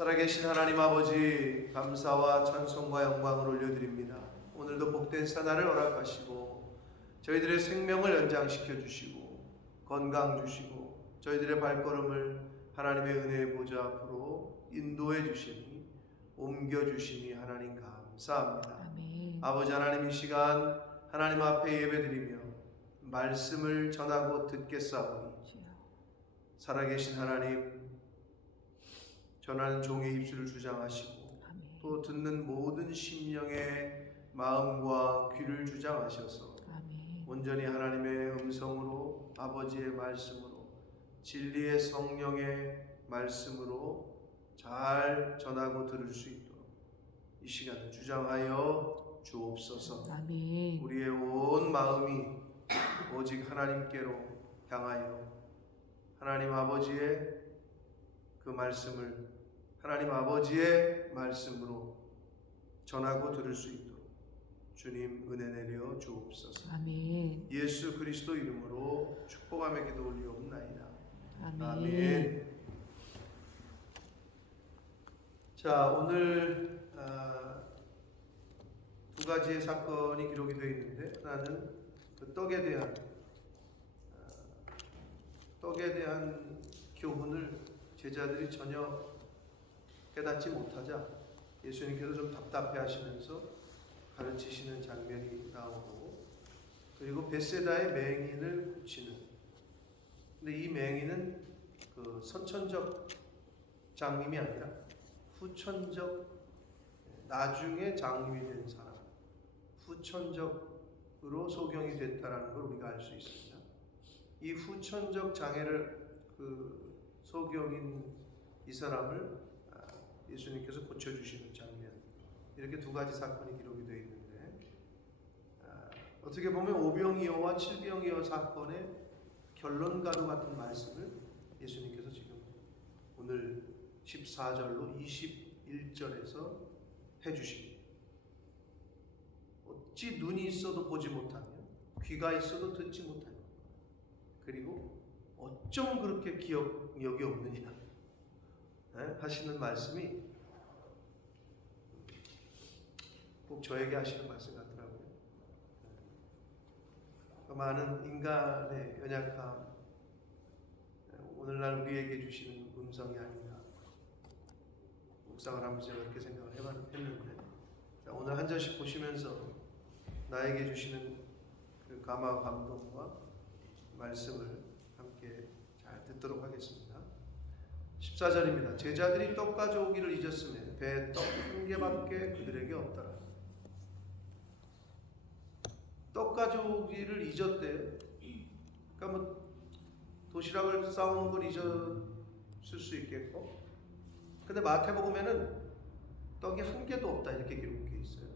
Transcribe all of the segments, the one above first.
살아계신 하나님 아버지, 감사와 찬송과 영광을 올려드립니다. 오늘도 복된 사날을 허락하시고 저희들의 생명을 연장시켜 주시고 건강 주시고 저희들의 발걸음을 하나님의 은혜의 보좌 앞으로 인도해 주시니 옮겨 주시니 하나님 감사합니다. 아멘. 아버지 하나님, 이 시간 하나님 앞에 예배드리며 말씀을 전하고 듣겠사오니 살아계신 하나님, 전하는 종의 입술을 주장하시고 아멘. 또 듣는 모든 심령의 마음과 귀를 주장하셔서 아멘. 온전히 하나님의 음성으로, 아버지의 말씀으로, 진리의 성령의 말씀으로 잘 전하고 들을 수 있도록 이 시간을 주장하여 주옵소서. 아멘. 우리의 온 마음이 오직 하나님께로 향하여 하나님 아버지의 그 말씀을 하나님 아버지의 말씀으로 전하고 들을 수 있도록 주님 은혜 내려 주옵소서. 아멘. 예수 그리스도 이름으로 축복하며 기도 올리옵나이다. 아멘. 아멘. 자, 오늘 두 가지의 사건이 기록이 되어 있는데, 하나는 그 떡에 대한 교훈을 제자들이 전혀 깨닫지 못하자 예수님께서 좀 답답해 하시면서 가르치시는 장면이 나오고, 그리고 벳세다의 맹인을 고치는, 근데 이 맹인은 그 선천적 장님이 아니라 후천적, 나중에 장님이 된 사람, 후천적으로 소경이 됐다라는 걸 우리가 알 수 있습니다. 이 후천적 장애를 소경인 이 사람을 예수님께서 고쳐주시는 장면, 이렇게 두 가지 사건이 기록이 되어 있는데, 어떻게 보면 오병이어와 칠병이어 사건의 결론가루 같은 말씀을 예수님께서 지금 오늘 14절로 21절에서 해주십니다. 어찌 눈이 있어도 보지 못하며 귀가 있어도 듣지 못하며 그리고 어쩜 그렇게 기억력이 없느냐 하시는 말씀이 꼭 저에게 하시는 말씀 같더라고요. 많은 인간의 연약함, 오늘날 우리에게 주시는 음성이 아닌가 묵상을 하면서 제가 그렇게 생각을 했는데, 오늘 한 절씩 보시면서 나에게 주시는 그 감화 감동과 말씀을 함께 잘 듣도록 하겠습니다. 14절입니다. 제자들이 떡 가져오기를 잊었으며 배에 떡 한 개밖에 그들에게 없더라. 떡 가져오기를 잊었대요. 그러니까 뭐 도시락을 싸우는 걸 잊었을 수 있겠고, 근데 마태복음에는 떡이 한 개도 없다 이렇게 기록되어 있어요.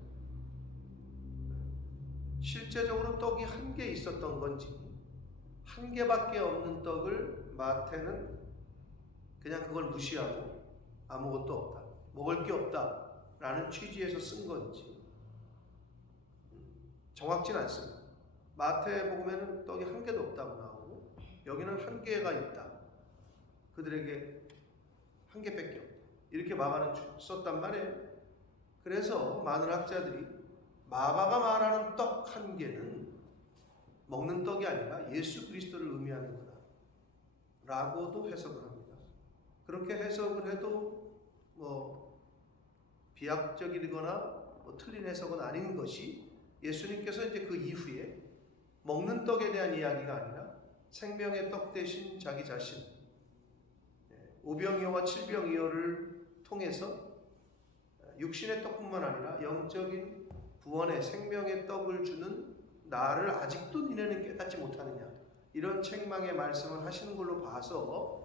실제적으로 떡이 한 개 있었던 건지, 한 개밖에 없는 떡을 마태는 그냥 그걸 무시하고 아무것도 없다, 먹을 게 없다 라는 취지에서 쓴 건지 정확진 않습니다. 마태복음에는 떡이 한 개도 없다고 나오고, 여기는 한 개가 있다, 그들에게 한 개밖에 없다 이렇게 마가는 썼단 말이에요. 그래서 많은 학자들이 마가가 말하는 떡 한 개는 먹는 떡이 아니라 예수 그리스도를 의미하는 거다 라고도 해석을 합니다. 그렇게 해석을 해도 뭐 비약적이거나 뭐 틀린 해석은 아닌 것이, 예수님께서 이제 그 이후에 먹는 떡에 대한 이야기가 아니라 생명의 떡 대신 자기 자신, 오병이어와 칠병이어를 통해서 육신의 떡뿐만 아니라 영적인 구원의 생명의 떡을 주는 나를 아직도 니네는 깨닫지 못하느냐, 이런 책망의 말씀을 하시는 걸로 봐서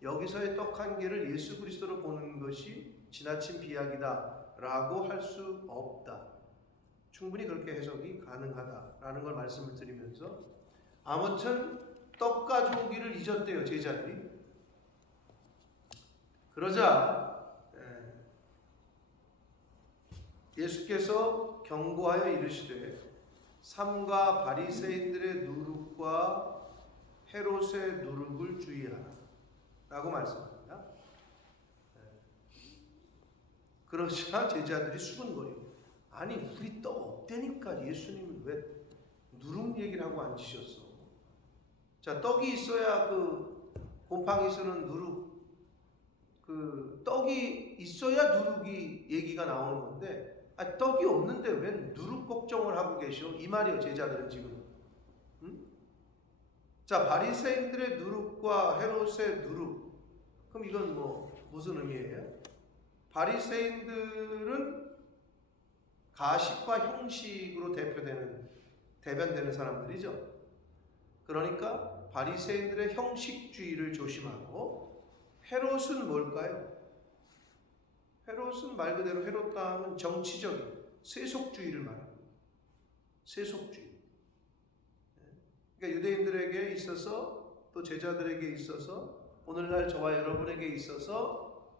여기서의 떡 한 개를 예수 그리스도로 보는 것이 지나친 비약이다 라고 할 수 없다, 충분히 그렇게 해석이 가능하다라는 걸 말씀을 드리면서, 아무튼 떡 가져오기를 잊었대요 제자들이. 그러자 예수께서 경고하여 이르시되 삼가 바리새인들의 누룩과 헤롯의 누룩을 주의하라 라고 말씀합니다. 그러자 제자들이 수근거려. 아니 우리 떡 없다니까 예수님은 왜 누룩 얘기를 하고 앉으셨어? 자, 떡이 있어야 그 곰팡이 쓰는 누룩, 그 떡이 있어야 누룩이 얘기가 나오는 건데, 떡이 없는데 왜 누룩 걱정을 하고 계셔? 이 말이에요, 제자들은 지금. 응? 자, 바리새인들의 누룩과 헤롯의 누룩. 그럼 이건 무슨 의미예요? 바리새인들은 가식과 형식으로 대변되는 사람들이죠. 그러니까 바리새인들의 형식주의를 조심하고, 헤롯은 뭘까요? 헤롯은 말 그대로 헤롯당은 정치적인 세속주의를 말합니다. 세속주의. 그러니까 유대인들에게 있어서 또 제자들에게 있어서 오늘날 저와 여러분에게 있어서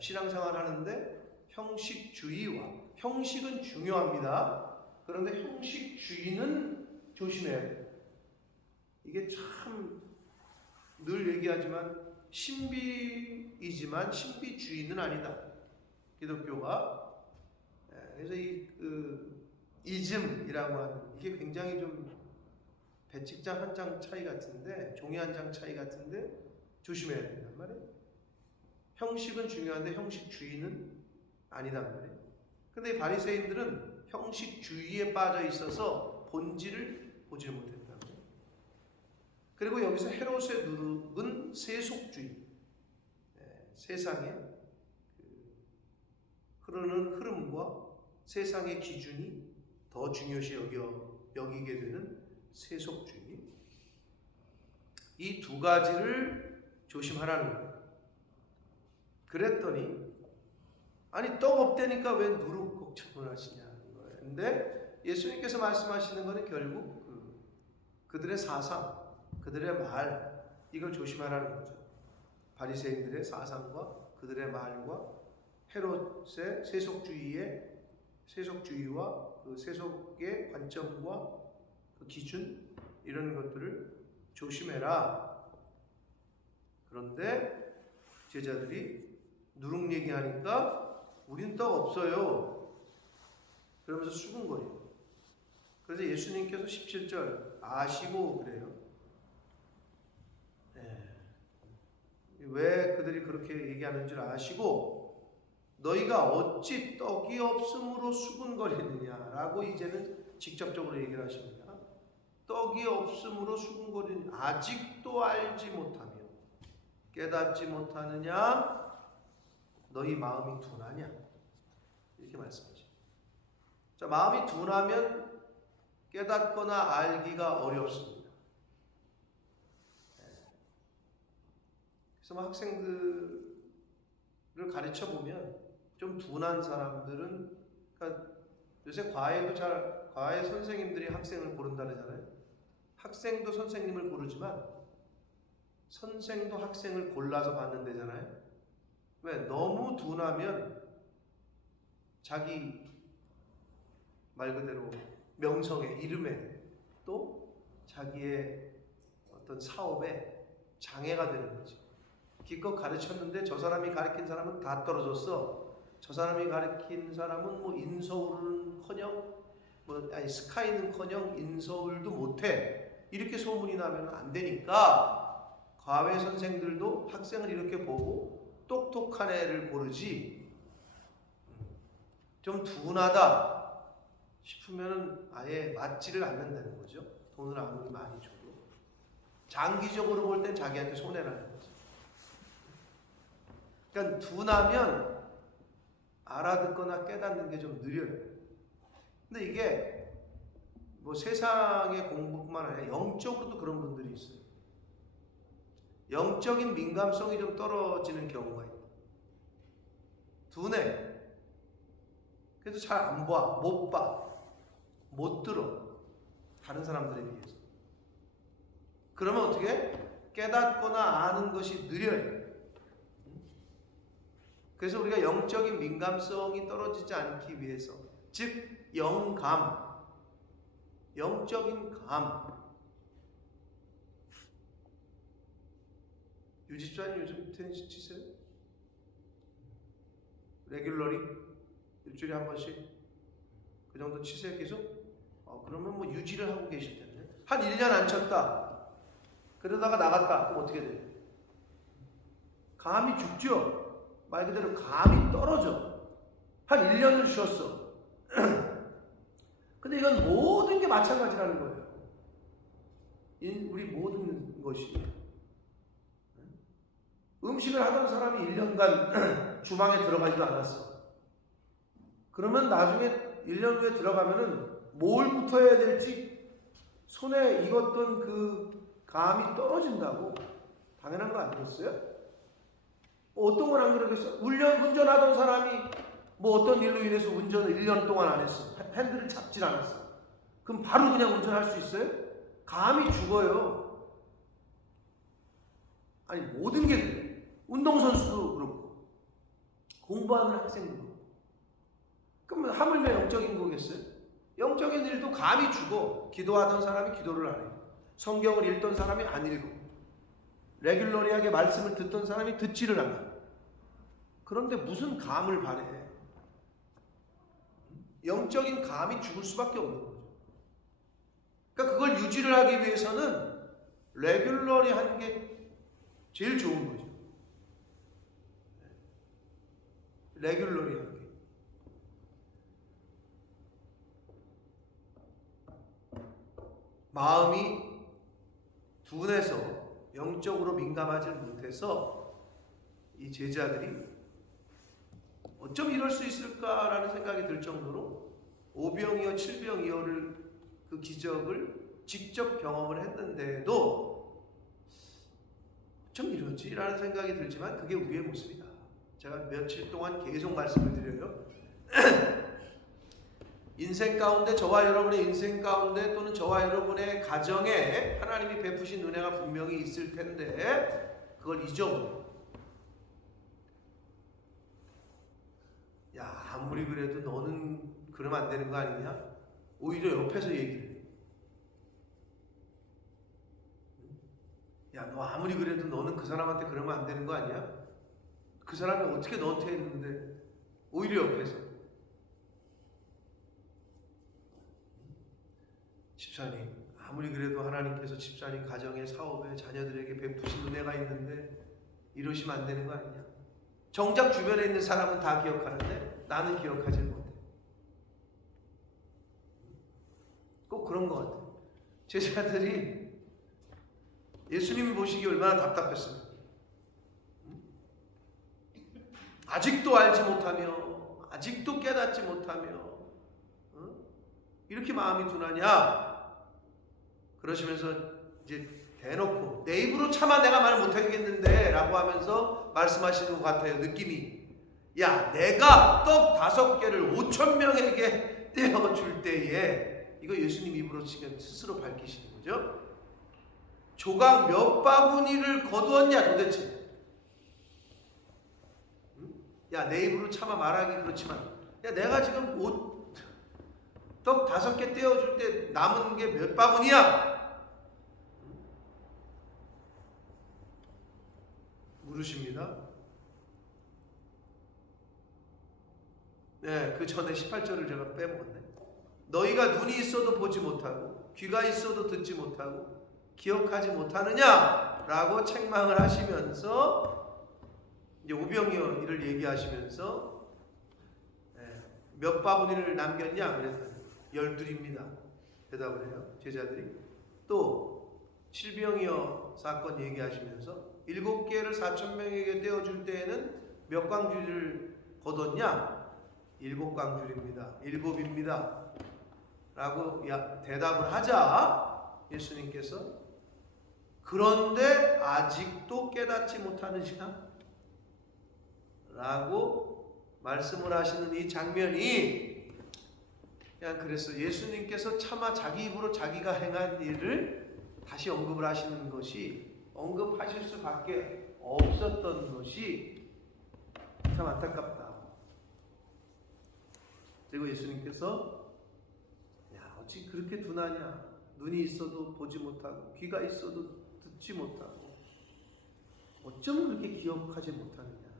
신앙생활 하는데 형식주의와 형식은 중요합니다. 그런데 형식주의는 조심해야 돼요. 이게 참 늘 얘기하지만 신비이지만 신비주의는 아니다. 기독교가. 그래서 이 이즘이라고 하는 이게 굉장히 좀 배측장 한 장 차이 같은데, 종이 한 장 차이 같은데 조심해야 된단 말이에요. 형식은 중요한데 형식주의는 아니단 말이에요. 근데 이 바리새인들은 형식주의에 빠져 있어서 본질을 보지 못했다. 그리고 여기서 헤롯의 누룩은 세속주의, 세상의 흐르는 흐름과 세상의 기준이 더 중요시 여기게 되는 세속주의. 이 두 가지를 조심하라는 거예요. 그랬더니 아니 떡 없다니까 왜 누룩 걱정을 하시냐 이거예요. 근데 예수님께서 말씀하시는 것은 결국 그들의 사상, 그들의 말, 이걸 조심하라는 거죠. 바리새인들의 사상과 그들의 말과 헤롯의 세속주의와 그 세속의 관점과 그 기준, 이런 것들을 조심해라. 그런데 제자들이 누룩 얘기하니까 우린 떡 없어요. 그러면서 수근거려요. 그래서 예수님께서 17절 아시고 그래요. 왜 그들이 그렇게 얘기하는 줄 아시고 너희가 어찌 떡이 없음으로 수군거리느냐라고 이제는 직접적으로 얘기를 하십니다. 떡이 없음으로 수군거리느냐, 아직도 알지 못하며 깨닫지 못하느냐, 너희 마음이 둔하냐, 이렇게 말씀하십니다. 자, 마음이 둔하면 깨닫거나 알기가 어렵습니다. 그래서 학생들을 가르쳐 보면 좀 둔한 사람들은, 그러니까 요새 과외 선생님들이 학생을 고른다 그러잖아요. 학생도 선생님을 고르지만 선생도 학생을 골라서 받는다잖아요. 왜? 너무 둔하면 자기 말 그대로 명성에, 이름에, 또 자기의 어떤 사업에 장애가 되는 거지. 기껏 가르쳤는데 저 사람이 가르친 사람은 다 떨어졌어. 저 사람이 가르친 사람은 인서울은커녕 스카이는커녕 인서울도 못해. 이렇게 소문이 나면 안 되니까 과외 선생들도 학생을 이렇게 보고 똑똑한 애를 고르지, 좀 둔하다 싶으면 아예 맞지를 않는다는 거죠. 돈을 아무리 많이 줘도. 장기적으로 볼 땐 자기한테 손해라는 거죠. 그러니까 둔하면 알아듣거나 깨닫는 게 좀 느려요. 근데 이게 세상의 공부뿐만 아니라 영적으로도 그런 분들이 있어요. 영적인 민감성이 좀 떨어지는 경우가 있다. 둔해. 그래서 잘 안 봐, 못 봐, 못 들어. 다른 사람들에 비해서. 그러면 어떻게? 깨닫거나 아는 것이 느려요. 그래서 우리가 영적인 민감성이 떨어지지 않기 위해서, 즉 영적인 감. 유집사님 요즘 테니스 치세요? 레귤러리 일주일에 한 번씩 그 정도 치세요 계속? 그러면 뭐 유지를 하고 계실 텐데 한 1년 안 쳤다 그러다가 나갔다 그럼 어떻게 돼요? 감이 죽죠. 말 그대로 감이 떨어져. 한 1년을 쉬었어. 근데 이건 모든 게 마찬가지라는 거예요. 우리 모든 것이. 음식을 하던 사람이 1년간 주방에 들어가지도 않았어. 그러면 나중에 1년 후에 들어가면은 뭘 붙어야 될지 손에 익었던 그 감이 떨어진다고. 당연한 거 아니겠어요? 어떤 건 안 그러겠어? 운전하던 사람이 뭐 어떤 일로 인해서 운전을 1년 동안 안 했어. 핸들을 잡질 않았어. 그럼 바로 그냥 운전할 수 있어요? 감이 죽어요. 아니 모든 게 그래. 운동선수도 그렇고 공부하는 학생도 그렇고. 그럼 하물며 영적인 거겠어요? 영적인 일도 감이 죽어. 기도하던 사람이 기도를 안 해요. 성경을 읽던 사람이 안 읽어. 레귤러리하게 말씀을 듣던 사람이 듣지를 않아. 그런데 무슨 감을 바래? 영적인 감이 죽을 수밖에 없는 거죠. 그러니까 그걸 유지를 하기 위해서는 레귤러리한 게 제일 좋은 거죠. 레귤러리한 게. 마음이 둔해서 영적으로 민감하지 못해서 이 제자들이 어쩜 이럴 수 있을까라는 생각이 들 정도로 오병이어 7병이어를 그 기적을 직접 경험을 했는데도 좀 이러지라는 생각이 들지만 그게 우리의 모습이다. 제가 며칠 동안 계속 말씀을 드려요. 인생 가운데 저와 여러분의 인생 가운데 또는 저와 여러분의 가정에 하나님이 베푸신 은혜가 분명히 있을 텐데 그걸 잊어버려. 야 아무리 그래도 너는 그러면 안 되는 거 아니냐? 오히려 옆에서 얘기를 해. 야 너 아무리 그래도 너는 그 사람한테 그러면 안 되는 거 아니야? 그 사람이 어떻게 너한테 했는데 오히려 옆에서 집사님 아무리 그래도 하나님께서 집사님 가정에 사업에 자녀들에게 베푸신 은혜가 있는데 이러시면 안 되는 거 아니냐? 정작 주변에 있는 사람은 다 기억하는데 나는 기억하지 못해. 꼭 그런 것 같아. 제자들이 예수님이 보시기 얼마나 답답했어요. 아직도 알지 못하며 아직도 깨닫지 못하며 이렇게 마음이 둔하냐? 그러시면서 이제 대놓고 내 입으로 차마 내가 말 못하겠는데 라고 하면서 말씀하시는 것 같아요. 느낌이 야 내가 떡 5개를 5,000명에게 떼어줄 때에 이거 예수님 입으로 지금 스스로 밝히시는 거죠. 조각 몇 바구니를 거두었냐 도대체. 야 내 입으로 차마 말하기 그렇지만 야 내가 지금 떡 5개 떼어줄 때 남은 게 몇 바구니야? 물으십니다. 네, 그 전에 18절을 제가 빼먹었네. 너희가 눈이 있어도 보지 못하고 귀가 있어도 듣지 못하고 기억하지 못하느냐? 라고 책망을 하시면서 이제 오병이어 이를 얘기하시면서 몇 바구니를 남겼냐? 그랬더니 12입니다. 대답을 해요. 제자들이. 또 7병이어 사건 얘기하시면서 7개를 4,000명에게 떼어줄 때에는 몇 광주리를 거뒀냐? 7광주리입니다. 7입니다. 라고 대답을 하자 예수님께서 그런데 아직도 깨닫지 못하느냐? 라고 말씀을 하시는 이 장면이 그냥 그랬어요. 예수님께서 차마 자기 입으로 자기가 행한 일을 다시 언급을 하시는 것이 언급하실 수밖에 없었던 것이 참 안타깝다. 그리고 예수님께서 야 어찌 그렇게 둔하냐? 눈이 있어도 보지 못하고 귀가 있어도 듣지 못하고 어쩜 그렇게 기억하지 못하느냐?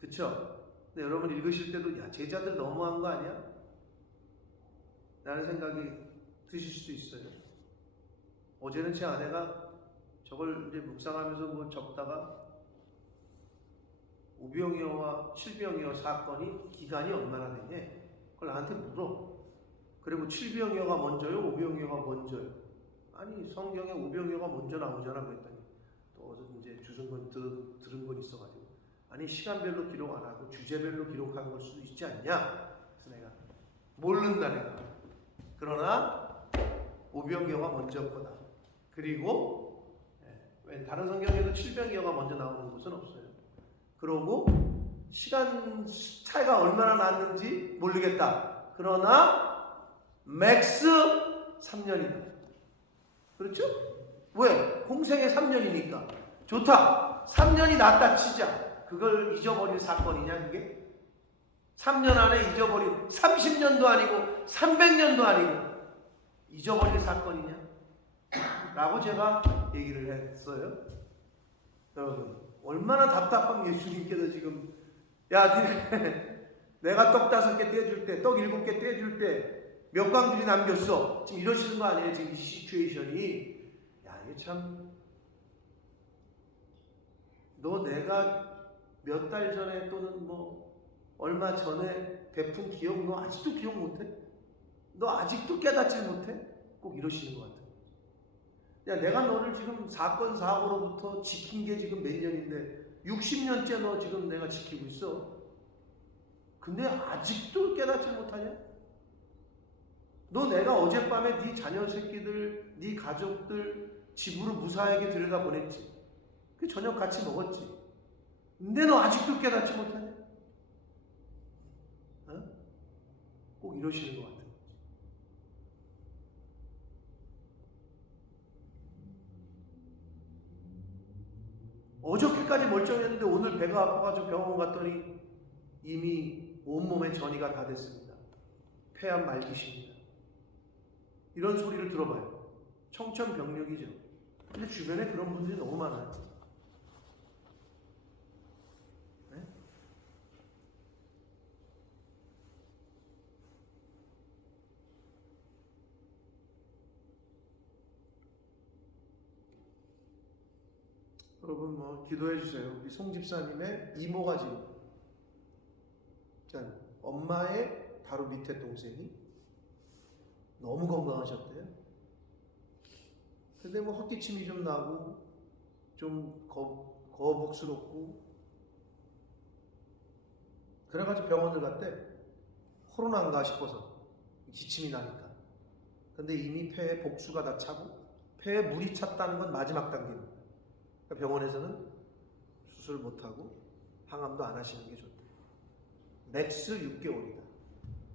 그 그쵸? 근데 여러분 읽으실 때도 야 제자들 너무한 거 아니야? 라는 생각이 드실 수도 있어요. 어제는 제 아내가 저걸 이제 묵상하면서 뭐 적다가 우병이어와 칠병이어 사건이 기간이 얼마나 되냐? 그걸 나한테 물어. 그리고 칠병이어가 먼저요, 우병이어가 먼저요. 아니 성경에 우병이어가 먼저 나오잖아 그랬더니 또 어제 이제 주승건 들은 건 있어가지고 아니 시간별로 기록 안 하고 주제별로 기록하는 걸 수도 있지 않냐? 그래서 내가 모른다 내가. 그러나 우병이어가 먼저 거다. 그리고 다른 성경에도 칠병이어가 먼저 나오는 곳은 없어요. 그러고 시간 차이가 얼마나 났는지 모르겠다. 그러나 맥스 3년이다. 그렇죠? 왜? 공생의 3년이니까. 좋다. 3년이 났다 치자. 그걸 잊어버릴 사건이냐 그게? 3년 안에 잊어버린 30년도 아니고 300년도 아니고 잊어버릴 사건이냐? 라고 제가 얘기를 했어요. 여러분 얼마나 답답하면 예수님께서 지금 야 니네 내가 떡 5개 떼줄 때 떡 7개 떼줄 때 몇 광들이 남겼어 지금 이러시는 거 아니에요. 지금 이 시츄에이션이 야 이게 참 너 내가 몇 달 전에 또는 뭐 얼마 전에 베푼 기억 너 아직도 기억 못해? 너 아직도 깨닫지 못해? 꼭 이러시는 것 같아요. 야 내가 너를 지금 사건 사고로부터 지킨 게 지금 몇 년인데 60년째 너 지금 내가 지키고 있어. 근데 아직도 깨닫지 못하냐? 너 내가 어젯밤에 네 자녀 새끼들, 네 가족들 집으로 무사하게 들여다보냈지. 그 저녁 같이 먹었지. 근데 너 아직도 깨닫지 못하냐? 어? 꼭 이러시는 것 같아요. 어저께까지 멀쩡했는데 오늘 배가 아파가지고 병원 갔더니 이미 온몸에 전이가 다 됐습니다. 폐암 말기십니다. 이런 소리를 들어봐요. 청천벽력이죠. 근데 주변에 그런 분들이 너무 많아요. 네? 여러분 뭐 기도해 주세요. 우리 송 집사님의 이모가 지금 엄마의 바로 밑에 동생이 너무 건강하셨대요. 근데 뭐 헛기침이 좀 나고 좀 거북스럽고 그래가지고 병원을 갔대. 코로나인가 싶어서 기침이 나니까. 근데 이미 폐에 복수가 다 차고 폐에 물이 찼다는 건 마지막 단계입니다. 그러니까 병원에서는 수술 못하고 항암도 안 하시는 게 좋대. 맥스 6개월이다.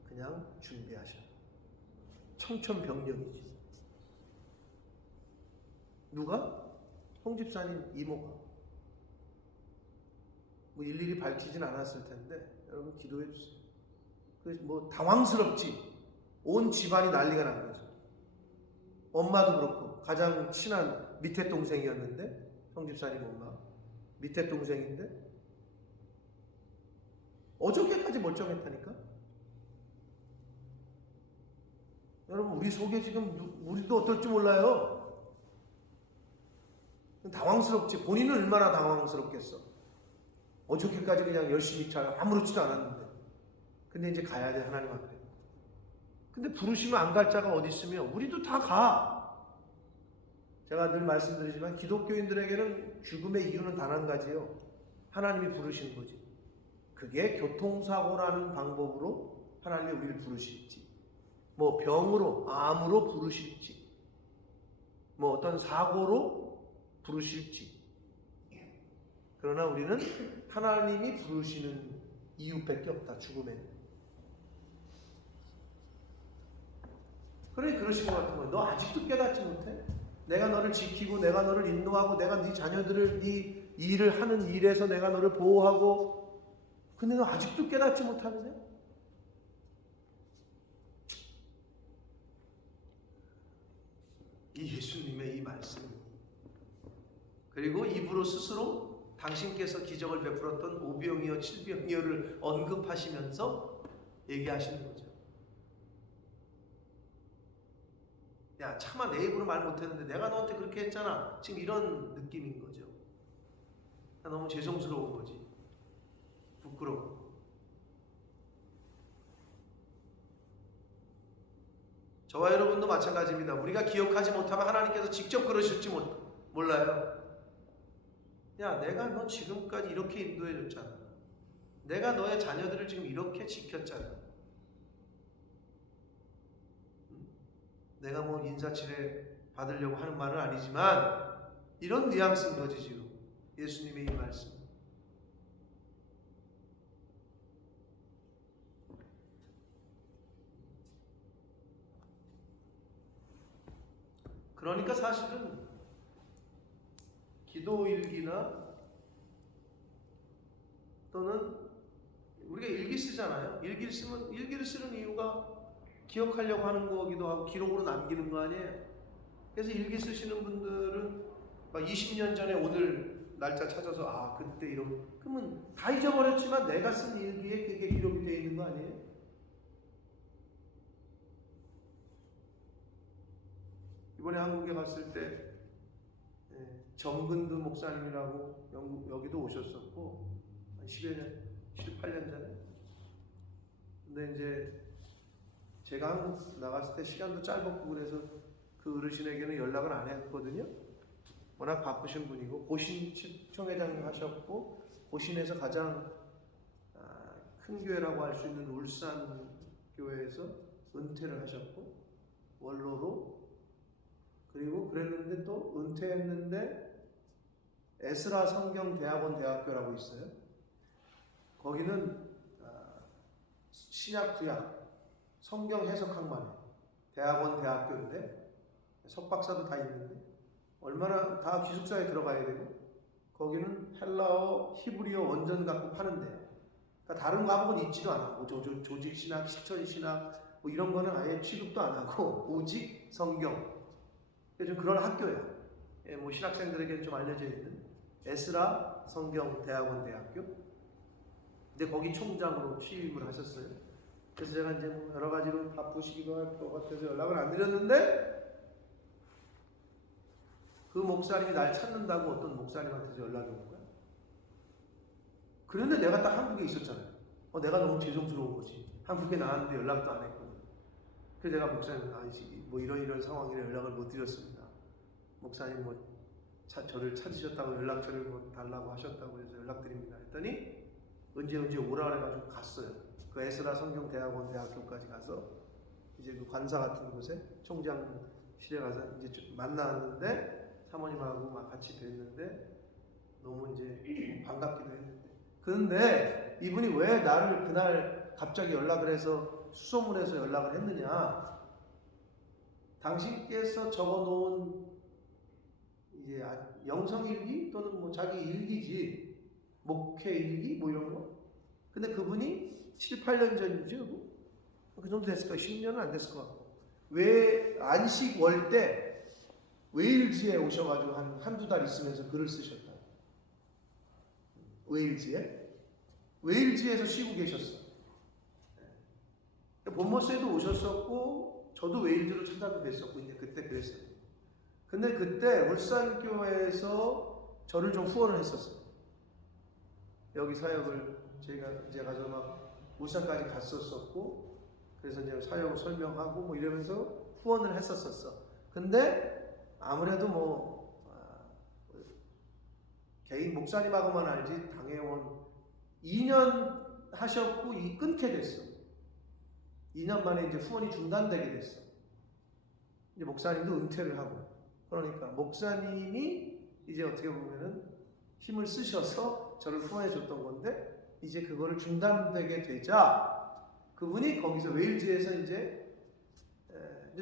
그냥 준비하셔. 청천벽력이지. 누가? 홍 집사님 이모가. 뭐 일일이 밝히진 않았을 텐데 여러분 기도해 주세요. 그래서 뭐 당황스럽지. 온 집안이 난리가 난 거죠. 엄마도 그렇고 가장 친한 밑에 동생이었는데 홍 집사님 엄마 밑에 동생인데 어저께까지 멀쩡했다니까. 여러분 우리 속에 지금 우리도 어떨지 몰라요. 당황스럽지. 본인은 얼마나 당황스럽겠어. 어저께까지 그냥 열심히 잘 아무렇지도 않았는데 근데 이제 가야 돼 하나님 앞에. 근데 부르시면 안 갈 자가 어디 있으며 우리도 다 가. 제가 늘 말씀드리지만 기독교인들에게는 죽음의 이유는 단 한 가지요. 하나님이 부르시는 거지. 그게 교통사고라는 방법으로 하나님이 우리를 부르실지 뭐 병으로 암으로 부르실지 뭐 어떤 사고로 부르실지 그러나 우리는 하나님이 부르시는 이유밖에 없다. 죽음에는. 그래 그러신 것 같은 거야. 너 아직도 깨닫지 못해? 내가 너를 지키고 내가 너를 인도하고 내가 네 자녀들을 네 일을 하는 일에서 내가 너를 보호하고 근데 너 아직도 깨닫지 못하느냐? 이 예수님의 이 말씀 그리고 입으로 스스로 당신께서 기적을 베풀었던 오병이어 칠병이어를 언급하시면서 얘기하시는 거죠. 야, 차마 내 입으로 말 못했는데 내가 너한테 그렇게 했잖아. 지금 이런 느낌인 거죠. 너무 죄송스러운 거지. 부끄러워. 저와 여러분도 마찬가지입니다. 우리가 기억하지 못하면 하나님께서 직접 그러실지 몰라요. 야, 내가 너 지금까지 이렇게 인도해 줬잖아. 내가 너의 자녀들을 지금 이렇게 지켰잖아. 내가 뭐 인사치레 받으려고 하는 말은 아니지만 이런 뉘앙스인 거지 지금 예수님의 이 말씀. 그러니까 사실은 기도일기나 또는 우리가 일기 쓰잖아요. 일기를 쓰는 이유가 기억하려고 하는 거기도 하고 기록으로 남기는 거 아니에요. 그래서 일기 쓰시는 분들은 막 20년 전에 오늘 날짜 찾아서 그때 이런, 그러면 다 잊어버렸지만 내가 쓴 일기에 그게 기록이 되어 있는 거 아니에요? 이번에 한국에 갔을 때 정근두 목사님이라고 여기도 오셨었고 한 10여 년, 7, 8년 전에. 근데 이제 제가 한국 나갔을 때 시간도 짧았고 그래서 그 어르신에게는 연락을 안 했거든요. 워낙 바쁘신 분이고 고신 총회장 하셨고 고신에서 가장 큰 교회라고 할 수 있는 울산 교회에서 은퇴를 하셨고 원로로, 그리고 그랬는데 또 은퇴했는데 에스라 성경대학원 대학교라고 있어요. 거기는 신약 구약 성경 해석학만 대학원 대학교인데 석박사도 다 있는데 얼마나 다 기숙사에 들어가야 되고 거기는 헬라어, 히브리어 원전 갖고 파는데요. 그러니까 다른 과목은 있지도 않았고 조직신학, 실천신학 뭐 이런 거는 아예 취급도 안 하고 오직 성경. 좀 그런 학교야. 뭐 신학생들에게는 좀 알려져 있는 에스라 성경대학원 대학교. 근데 거기 총장으로 취임을 하셨어요. 그래서 제가 이제 뭐 여러 가지로 바쁘시기도 할 것 같아서 연락을 안 드렸는데 그 목사님이 날 찾는다고 어떤 목사님한테 연락이 온 거야. 그런데 내가 딱 한국에 있었잖아요. 내가 너무 죄송스러운 거지. 한국에 나왔는데 연락도 안 했거든. 그래서 제가 목사님 뭐 이런 상황이라 연락을 못 드렸습니다. 목사님 뭐 저를 찾으셨다고 연락처를 뭐 달라고 하셨다고 해서 연락드립니다. 했더니 언제 오라 그래가지고 갔어요. 그 에스라 성경대학원 대학교까지 가서 이제 그 관사 같은 곳에 총장실에 가서 이제 만났는데 사모님하고 막 같이 뵀는데 너무 이제 반갑기도 했는데, 그런데 이분이 왜 나를 그날 갑자기 연락을 해서 수소문해서 연락을 했느냐? 당신께서 적어놓은 이제 영성일기 또는 뭐 자기 일기지, 목회일기 뭐 이런 거. 근데 그분이 7, 8년 전이죠. 그 정도 됐을 거예요. 10년은 안 됐을 것 같고. 왜 안식월 때 웨일즈에 오셔가지고 한두 달 있으면서 글을 쓰셨다. 웨일즈에서 쉬고 계셨어. 본머스에도 오셨었고 저도 웨일즈로 찾아도 뵀었고 이제 그때 그랬어요. 근데 그때 울산교회에서 저를 좀 후원을 했었어요. 여기 사역을 제가 이제 가서 막 울산까지 갔었었고, 그래서 이제 사역을 설명하고 뭐 이러면서 후원을 했었었어. 근데 아무래도 뭐 개인 목사님하고만 알지 당회원 2년 하셨고 끊게 됐어. 2년 만에 이제 후원이 중단되게 됐어. 이제 목사님도 은퇴를 하고. 그러니까 목사님이 이제 어떻게 보면은 힘을 쓰셔서 저를 후원해 줬던 건데 이제 그거를 중단되게 되자 그분이 거기서 웨일즈에서 이제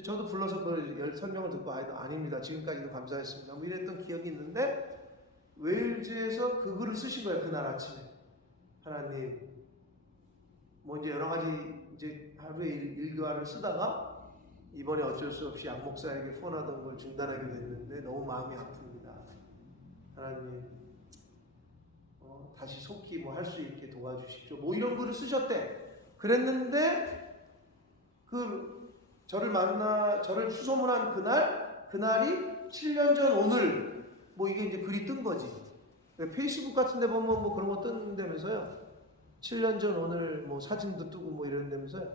저도 불러서 그 설명을 듣고 아닙니다. 지금까지도 감사했습니다. 뭐 이랬던 기억이 있는데 웨일즈에서 그 글을 쓰신 거예요. 그날 아침에. 하나님 뭐 이제 여러 가지 이제 하루에 일과를 쓰다가 이번에 어쩔 수 없이 양 목사에게 후원하던 걸 중단하게 됐는데 너무 마음이 아픕니다. 하나님 다시 속히 뭐 할 수 있게 도와주십시오. 뭐 이런 글을 쓰셨대. 그랬는데 저를 수소문한 그날이 7년 전 오늘 뭐 이게 이제 글이 뜬 거지. 페이스북 같은 데 보면 뭐 그런 거 뜬다면서요. 7년 전 오늘 뭐 사진도 뜨고 뭐 이런다면서요.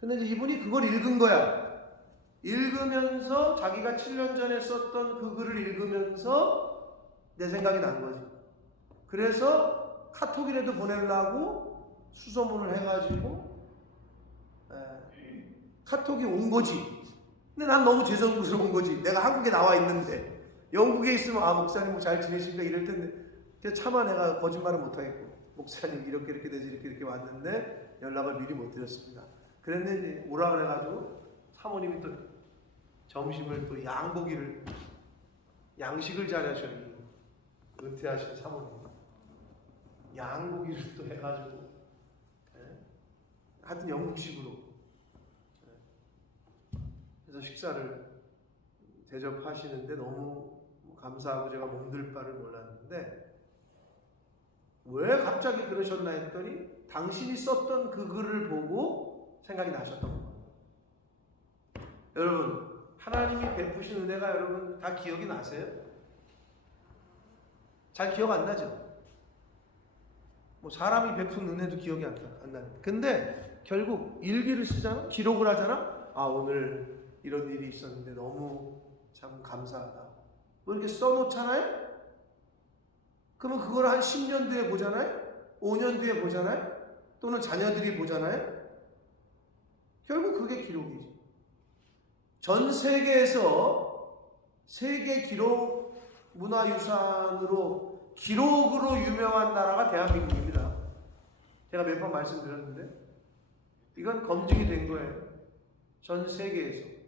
근데 이제 이분이 그걸 읽은 거야. 읽으면서 자기가 7년 전에 썼던 그 글을 읽으면서 내 생각이 난 거지. 그래서 카톡이라도 보내려고 수소문을 해가지고 카톡이 온 거지. 근데 난 너무 죄송스러운 거지. 내가 한국에 나와 있는데 영국에 있으면 목사님 뭐 잘 지내십니까 이럴 텐데 차마 내가 거짓말을 못하겠고 목사님 이렇게 되지 이렇게 왔는데 연락을 미리 못 드렸습니다. 그랬는데 오라 그래가지고 사모님이 또 점심을 또 양식을 잘하셨니 은퇴하신 사모님 양고기를 또 해가지고 하여튼 영국식으로 그래서 식사를 대접하시는데 너무 감사하고 제가 몸둘 바를 몰랐는데 왜 갑자기 그러셨나 했더니 당신이 썼던 그 글을 보고 생각이 나셨던 거예요. 여러분 하나님이 베푸신 은혜가 여러분 다 기억이 나세요? 잘 기억 안 나죠? 뭐 사람이 베푼 은혜도 기억이 안 나는데 근데 결국 일기를 쓰잖아? 기록을 하잖아? 오늘 이런 일이 있었는데 너무 참 감사하다 뭐 이렇게 써놓잖아요? 그러면 그걸 한 10년 뒤에 보잖아요? 5년 뒤에 보잖아요? 또는 자녀들이 보잖아요? 결국 그게 기록이지. 전 세계에서 세계 기록 문화유산으로 기록으로 유명한 나라가 대한민국입니다. 제가 몇 번 말씀드렸는데 이건 검증이 된 거예요. 전 세계에서.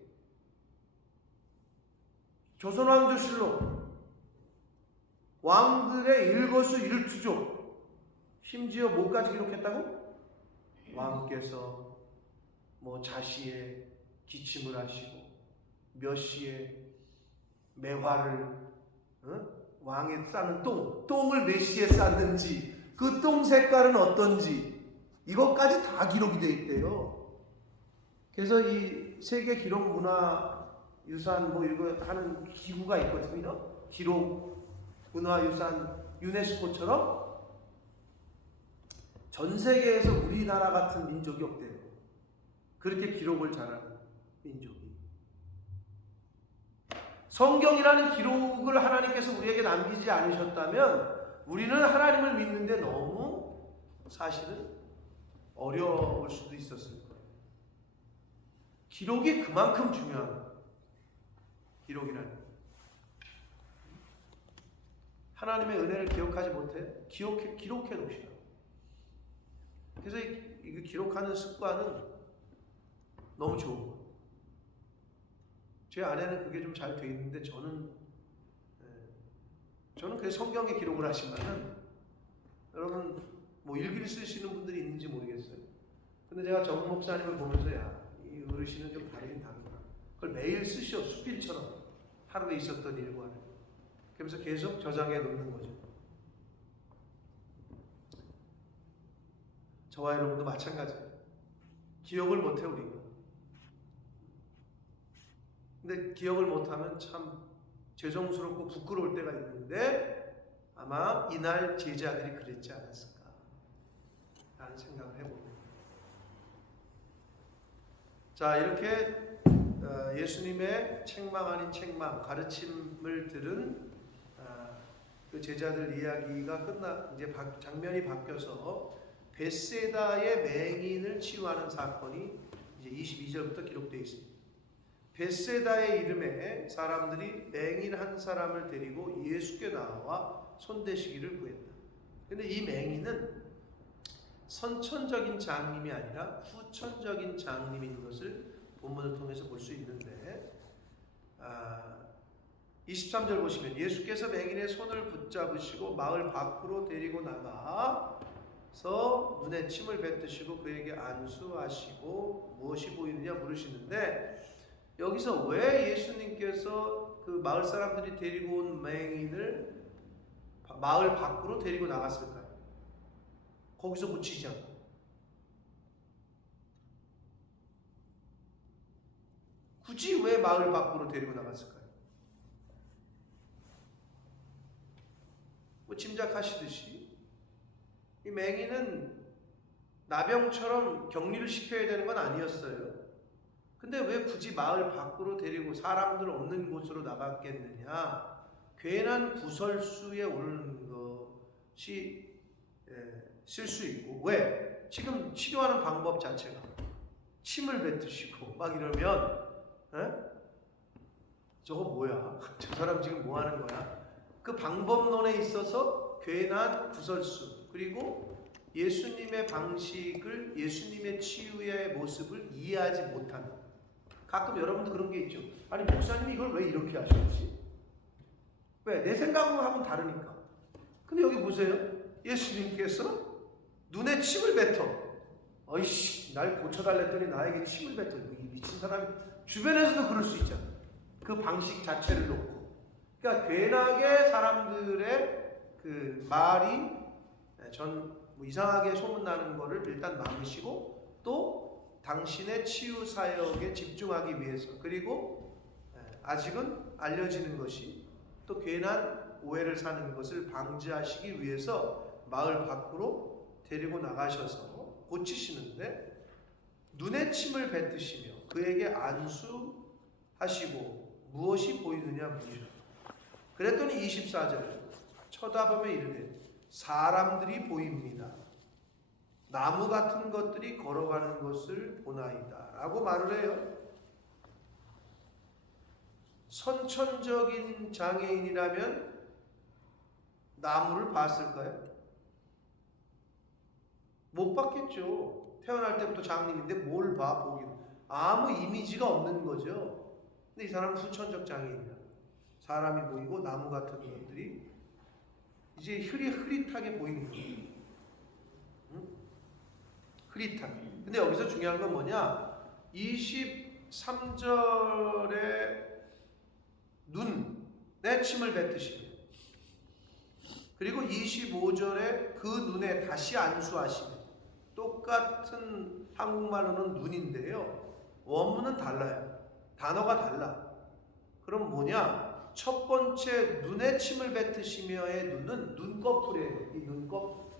조선왕조실록 왕들의 일거수일투족 심지어 뭐까지 기록했다고? 왕께서 뭐 자시에 기침을 하시고 몇 시에 매화를 왕에 싸는 똥을 몇 시에 쌌는지 그 똥 색깔은 어떤지 이것까지 다 기록이 돼 있대요. 그래서 이 세계 기록 문화 유산 뭐 이거 하는 기구가 있거든요. 기록 문화유산 유네스코처럼 전 세계에서 우리나라 같은 민족이 없대요. 그렇게 기록을 잘하는 민족이. 성경이라는 기록을 하나님께서 우리에게 남기지 않으셨다면 우리는 하나님을 믿는데 너무 사실은 어려울 수도 있었을 거예요. 기록이 그만큼 중요한 거예요. 기록이라는 하나님의 은혜를 기억하지 못해? 기록해 놓으시라. 그래서 이 기록하는 습관은 너무 좋은 거예요. 제 아내는 그게 좀 잘 돼 있는데 저는 그 성경에 기록을 하시면은 여러분 뭐 일기를 쓰시는 분들이 있는지 모르겠어요. 근데 제가 정 목사님을 보면서 이 어르신은 좀 다르긴 다르구나. 그걸 매일 쓰셔 수필처럼 하루에 있었던 일과를. 그러면서 계속 저장해 놓는 거죠. 저와 여러분도 마찬가지예요. 기억을 못해 우리가. 근데 기억을 못하면 참 죄송스럽고 부끄러울 때가 있는데 아마 이날 제자들이 그랬지 않았을까 라는 생각을 해봅니다. 자, 이렇게 예수님의 책망 아닌 책망 가르침을 들은 그 제자들 이야기가 이제 장면이 바뀌어서 벳세다의 맹인을 치유하는 사건이 이제 22절부터 기록되어 있습니다. 벳세다의 이름에 사람들이 맹인 한 사람을 데리고 예수께 나와 손대시기를 구했다. 근데 이 맹인은 선천적인 장님이 아니라 후천적인 장님인 것을 본문을 통해서 볼 수 있는데 23절 보시면 예수께서 맹인의 손을 붙잡으시고 마을 밖으로 데리고 나가서 눈에 침을 뱉으시고 그에게 안수하시고 무엇이 보이느냐 물으시는데 여기서 왜 예수님께서 그 마을 사람들이 데리고 온 맹인을 마을 밖으로 데리고 나갔을까요? 거기서 고치자. 굳이 왜 마을 밖으로 데리고 나갔을까요? 뭐 짐작하시듯이 이 맹인은 나병처럼 격리를 시켜야 되는 건 아니었어요. 근데 왜 굳이 마을 밖으로 데리고 사람들 없는 곳으로 나갔겠느냐? 괜한 구설수에 오르는 것이 쓸 수 있고, 왜? 지금 치료하는 방법 자체가 침을 뱉으시고 막 이러면 저거 뭐야? 저 사람 지금 뭐 하는 거야? 그 방법론에 있어서 괜한 구설수, 그리고 예수님의 방식을, 예수님의 치유의 모습을 이해하지 못하는, 가끔 여러분도 그런 게 있죠. 아니 목사님이 이걸 왜 이렇게 하셨지? 왜? 내 생각하고는 다르니까. 근데 여기 보세요. 예수님께서 눈에 침을 뱉어. 어이씨, 날 고쳐달랬더니 나에게 침을 뱉어. 이 미친 사람이 주변에서도 그럴 수 있잖아. 그 방식 자체를 놓고. 그러니까 괜하게 사람들의 그 말이 뭐 이상하게 소문나는 거를 일단 막으시고, 또 당신의 치유 사역에 집중하기 위해서, 그리고 아직은 알려지는 것이 또 괜한 오해를 사는 것을 방지하시기 위해서 마을 밖으로 데리고 나가셔서 고치시는데, 눈에 침을 뱉으시며 그에게 안수하시고 무엇이 보이느냐 물으셨다. 그랬더니 24절 쳐다보며 이르되 사람들이 보입니다. 나무 같은 것들이 걸어가는 것을 보나이다 라고 말을 해요. 선천적인 장애인이라면 나무를 봤을까요? 못 봤겠죠. 태어날 때부터 장님인데 뭘 봐, 보기는. 아무 이미지가 없는 거죠. 근데 이 사람은 후천적 장애인이야. 사람이 보이고 나무 같은 것들이 이제 흐릿하게 보이는 거예요. 응? 흐릿하게. 근데 여기서 중요한 건 뭐냐? 23절에 눈에 침을 뱉으시고, 그리고 25절에 그 눈에 다시 안수하시고, 똑같은 한국말로는 눈인데요, 원문은 달라요. 단어가 달라. 그럼 뭐냐? 첫 번째 눈에 침을 뱉으시며의 눈은 눈꺼풀이에요. 이 눈꺼풀.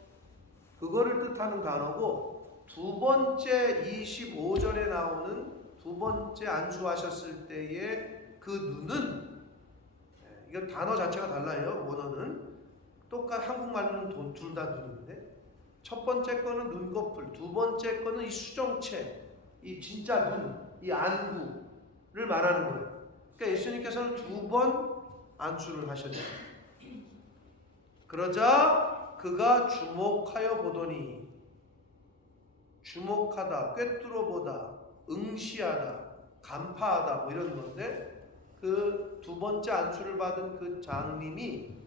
그거를 뜻하는 단어고, 두 번째 25절에 나오는 두 번째 안수하셨을 때의 그 눈은, 이거 단어 자체가 달라요. 원어는 한국말로는 둘 다 눈인데, 첫 번째 거는 눈꺼풀, 두 번째 거는 이 수정체, 이 진짜 눈, 이 안구를 말하는 거예요. 그러니까 예수님께서는 두 번 안수를 하셨죠. 그러자 그가 주목하여 보더니, 주목하다, 꿰뚫어 보다, 응시하다, 간파하다 뭐 이런 건데, 그 두 번째 안수를 받은 그 장님이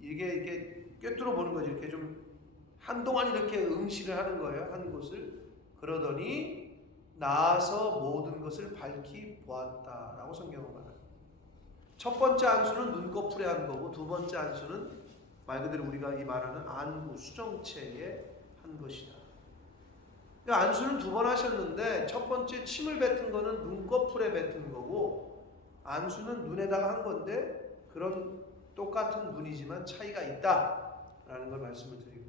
이게 꿰뚫어 보는 거죠. 이렇게 좀 한동안 이렇게 응시를 하는 거예요. 한 곳을. 그러더니 나아서 모든 것을 밝히 보았다라고 성경은 말합니다. 첫 번째 안수는 눈꺼풀에 한 거고, 두 번째 안수는 말 그대로 우리가 이 말하는 안구, 수정체에 한 것이다. 그러니까 안수는 두 번 하셨는데, 첫 번째 침을 뱉은 거는 눈꺼풀에 뱉은 거고, 안수는 눈에다가 한 건데, 그런 똑같은 눈이지만 차이가 있다라는 걸 말씀을 드리고,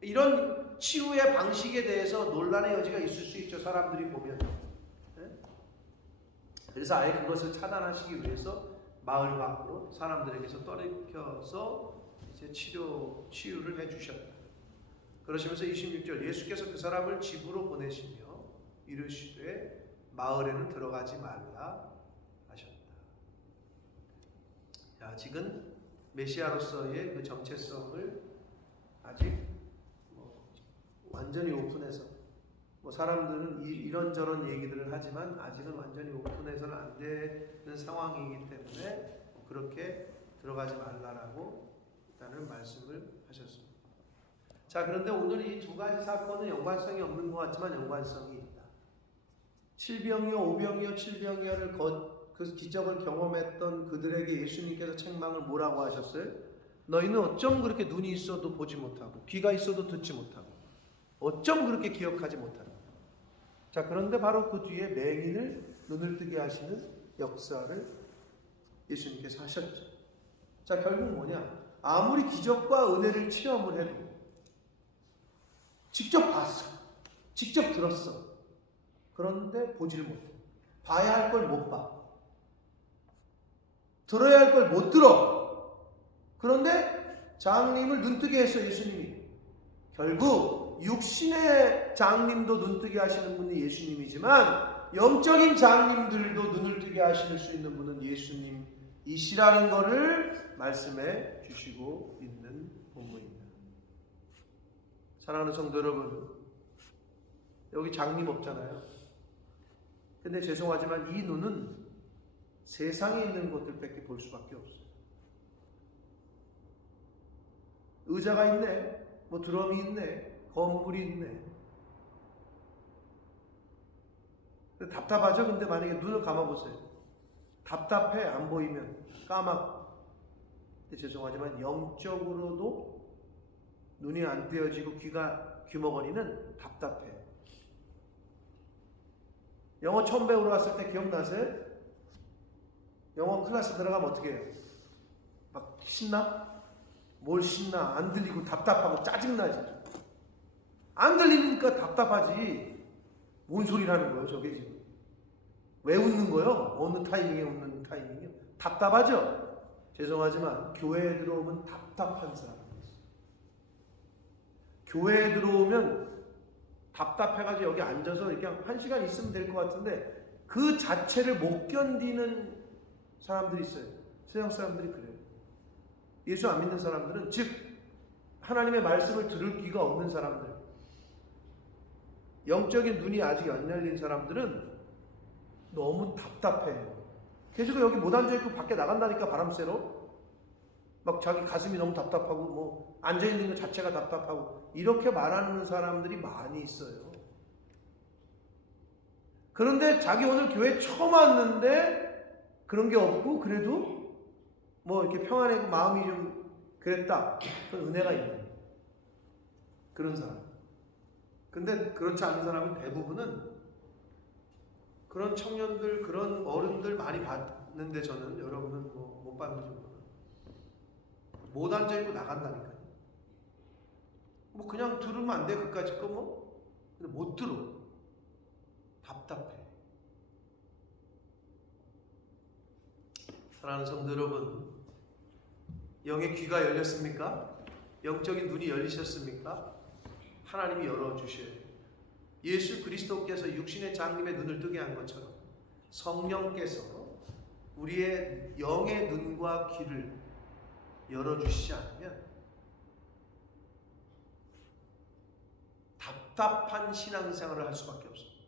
이런 치유의 방식에 대해서 논란의 여지가 있을 수 있죠. 사람들이 보면. 그래서 아예 그것을 차단하시기 위해서 마을 밖으로 사람들에게서 떠내켜서 이제 치유를 해주셨다. 그러시면서 26절 예수께서 그 사람을 집으로 보내시며 이르시되 마을에는 들어가지 말라 하셨다. 아직은 메시아로서의 그 정체성을 아직 완전히 오픈해서, 사람들은 이런저런 얘기들을 하지만 아직은 완전히 오픈해서는 안 되는 상황이기 때문에 그렇게 들어가지 말라라고 일단은 말씀을 하셨습니다. 자, 그런데 오늘 이 두 가지 사건은 연관성이 없는 것 같지만 연관성이 있다. 7병이요, 5병이요, 7병이요를 그 기적을 경험했던 그들에게 예수님께서 책망을 뭐라고 하셨어요? 너희는 어쩜 그렇게 눈이 있어도 보지 못하고 귀가 있어도 듣지 못하고 어쩜 그렇게 기억하지 못하는가. 자, 그런데 바로 그 뒤에 맹인을 눈을 뜨게 하시는 역사를 예수님께서 하셨죠. 자, 결국 뭐냐? 아무리 기적과 은혜를 체험을 해도 직접 봤어, 직접 들었어. 그런데 보지를 못해. 봐야 할 걸 못 봐. 들어야 할 걸 못 들어. 그런데 장님을 눈뜨게 했어, 예수님이. 결국 육신의 장님도 눈뜨게 하시는 분이 예수님이지만 영적인 장님들도 눈을 뜨게 하실 수 있는 분은 예수님이시라는 것을 말씀해 주시고 있는 본문입니다. 사랑하는 성도 여러분, 여기 장님 없잖아요. 근데 죄송하지만 이 눈은 세상에 있는 것들밖에 볼 수밖에 없어요. 의자가 있네, 뭐 드럼이 있네, 건물이 있네. 답답하죠? 근데 만약에 눈을 감아보세요. 답답해, 안 보이면. 까맣고. 근데 죄송하지만 영적으로도 눈이 안 떼어지고 귀가 귀머거리는 답답해. 영어 처음 배우러 갔을 때 기억나세요? 영어 클래스 들어가면 어떻게 해요? 막 신나? 뭘 신나? 안 들리고 답답하고 짜증나지. 안 들리니까 답답하지. 뭔 소리라는 거예요, 저게 지금? 왜 웃는 거예요? 어느 타이밍에 웃는 타이밍이요? 답답하죠? 죄송하지만 교회에 들어오면 답답한 사람이 있어요. 교회에 들어오면 답답해가지고 여기 앉아서 그냥 1시간 있으면 될 것 같은데 그 자체를 못 견디는 사람들이 있어요. 세상 사람들이 그래요. 예수 안 믿는 사람들은, 즉 하나님의 말씀을 들을 귀가 없는 사람들, 영적인 눈이 아직 안 열린 사람들은 너무 답답해요. 계속 여기 못 앉아있고 밖에 나간다니까, 바람 쐬러. 막 자기 가슴이 너무 답답하고 뭐 앉아있는 것 자체가 답답하고 이렇게 말하는 사람들이 많이 있어요. 그런데 자기 오늘 교회 처음 왔는데 그런 게 없고 그래도 뭐 이렇게 평안하고 마음이 좀 그랬다. 그건 은혜가 있는 그런 사람. 근데 그렇지 않은 사람은 대부분은 그런 청년들, 그런 어른들 많이 봤는데 저는, 여러분은 뭐 못 봤는지 모르겠어요. 못 앉아있고 나간다니까요. 뭐 그냥 들으면 안 돼, 그까짓 거 뭐. 근데 못 들어. 답답해. 사랑하는 성도 여러분, 영의 귀가 열렸습니까? 영적인 눈이 열리셨습니까? 하나님이 열어주셔야 돼요. 예수 그리스도께서 육신의 장님의 눈을 뜨게 한 것처럼 성령께서 우리의 영의 눈과 귀를 열어주시지 않으면 답답한 신앙생활을 할 수밖에 없습니다.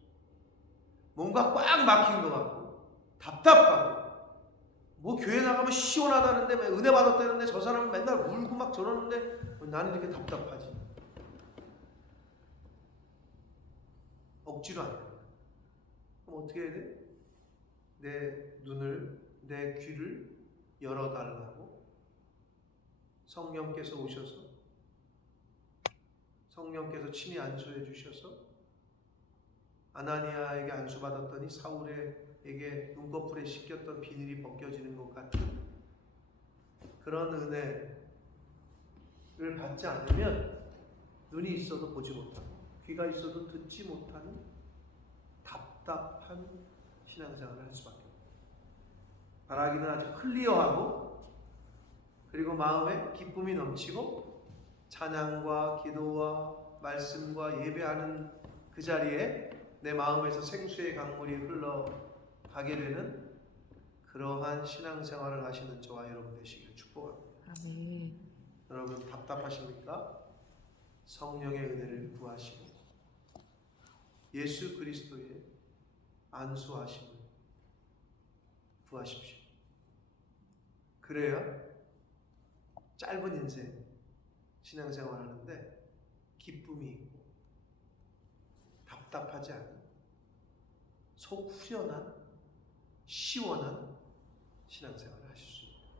뭔가 꽉 막힌 것 같고 답답하고, 뭐 교회 나가면 시원하다는데, 은혜 받았다는데 저 사람은 맨날 울고 막 저러는데 나는 이렇게 답답하지. 억지로 안 돼. 그럼 어떻게 해야 돼? 내 눈을, 내 귀를 열어달라고 성령께서 오셔서, 성령께서 친히 안수해 주셔서 아나니아에게 안수받았더니 사울에게 눈꺼풀에 씻겼던 비늘이 벗겨지는 것 같은 그런 은혜를 받지 않으면 눈이 있어도 보지 못하고 귀가 있어도 듣지 못하는 답답한 신앙생활을 할 수밖에 없어요. 바라기는 아주 클리어하고, 그리고 마음에 기쁨이 넘치고 찬양과 기도와 말씀과 예배하는 그 자리에 내 마음에서 생수의 강물이 흘러가게 되는 그러한 신앙생활을 하시는 저와 여러분 되시기를 축복합니다. 아멘. 여러분 답답하십니까? 성령의 은혜를 구하시고 예수 그리스도의 안수하심을 구하십시오. 그래야 짧은 인생 신앙생활 하는데 기쁨이 있고 답답하지 않은, 속 후련한 시원한 신앙생활을 하실 수 있습니다.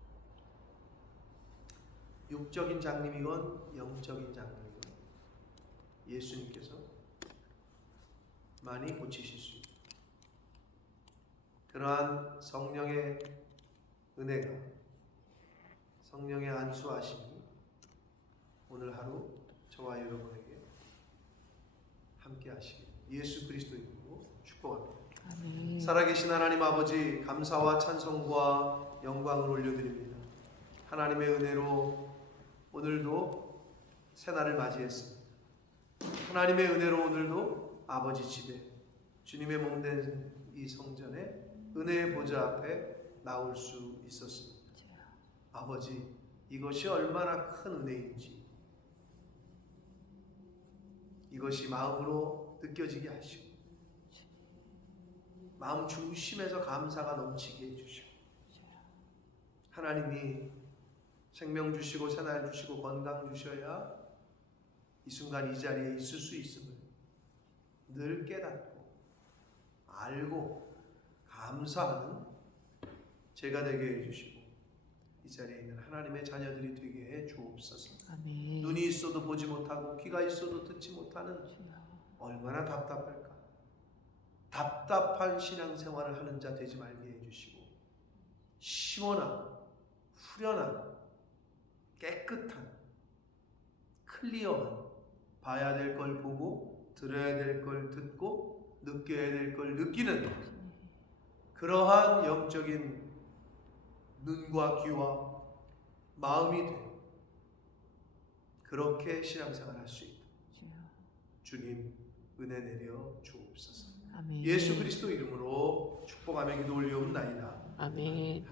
육적인 장님이건 영적인 장님이건 예수님께서 많이 고치실 수 있다. 그러한 성령의 은혜가, 성령의 안수하심이 오늘 하루 저와 여러분에게 함께 하시길 예수 그리스도 이름으로 축복합니다. 아멘. 살아계신 하나님 아버지, 감사와 찬송과 영광을 올려드립니다. 하나님의 은혜로 오늘도 새날을 맞이했습니다. 하나님의 은혜로 오늘도 아버지 집에, 주님의 몸된 이 성전에 은혜의 보좌 앞에 나올 수 있었습니다. 아버지, 이것이 얼마나 큰 은혜인지 이것이 마음으로 느껴지게 하시고 마음 중심에서 감사가 넘치게 해주시고, 하나님이 생명 주시고 새날 주시고 건강 주셔야 이 순간 이 자리에 있을 수 있음을 늘 깨닫고 알고 감사하는 제가 되게 해주시고 이 자리에 있는 하나님의 자녀들이 되게 해 주옵소서. 아멘. 눈이 있어도 보지 못하고 귀가 있어도 듣지 못하는 얼마나 답답할까. 답답한 신앙생활을 하는 자 되지 말게 해주시고 시원한, 후련한, 깨끗한, 클리어한, 봐야 될 걸 보고 들어야 될 걸 듣고 느껴야 될 걸 느끼는 그러한 영적인 눈과 귀와 마음이 되어 그렇게 신앙생활 할 수 있다. 주님 은혜 내려 주옵소서. 아멘. 예수 그리스도 이름으로 축복하며 기도 올려옵나이다. 아멘.